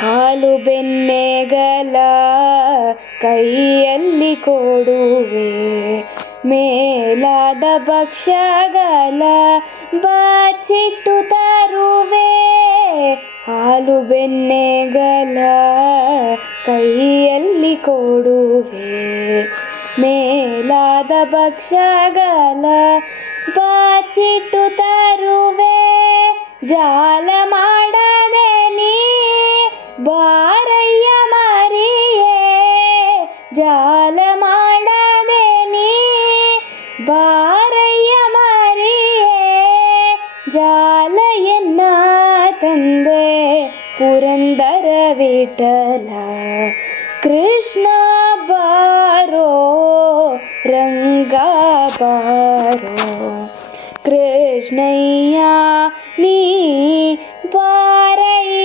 ಹಾಲು ಬೆಣ್ಣೆಗಳ ಕೈಯಲ್ಲಿ ಕೊಡುವೆ, ಮೇಲಾದ ಭಕ್ಷ್ಯಗಳ ಬಚ್ಚಿಟ್ಟು ತರುವೆ. ಹಾಲು ಬೆಣ್ಣೆಗಳ ಕೈಯಲ್ಲಿ ಕೊಡುವೆ, ಮೇಲಾದ ಭಕ್ಷ್ಯಗಳ ಬಚ್ಚಿಟ್ಟು ತರುವೆ. ಜಾಲ ಮಾಡದೆ ನೀ ಬಾರಯ್ಯ ಮಾರಿಯೇ, ಜಾಲ ಮಾಡದೆ ನೀ ಬಾರಯ್ಯ ಮಾರಿಯೇ. ಜಾಲ ಎನ್ನ ತಂದೆ ಪುರಂದರ ವಿಠಲ, ಕೃಷ್ಣ ಬಾರೋ ರಂಗ ಬಾರೋ. ಕೃಷ್ಣಯ್ಯ ನೀ ಬಾರಯ್ಯ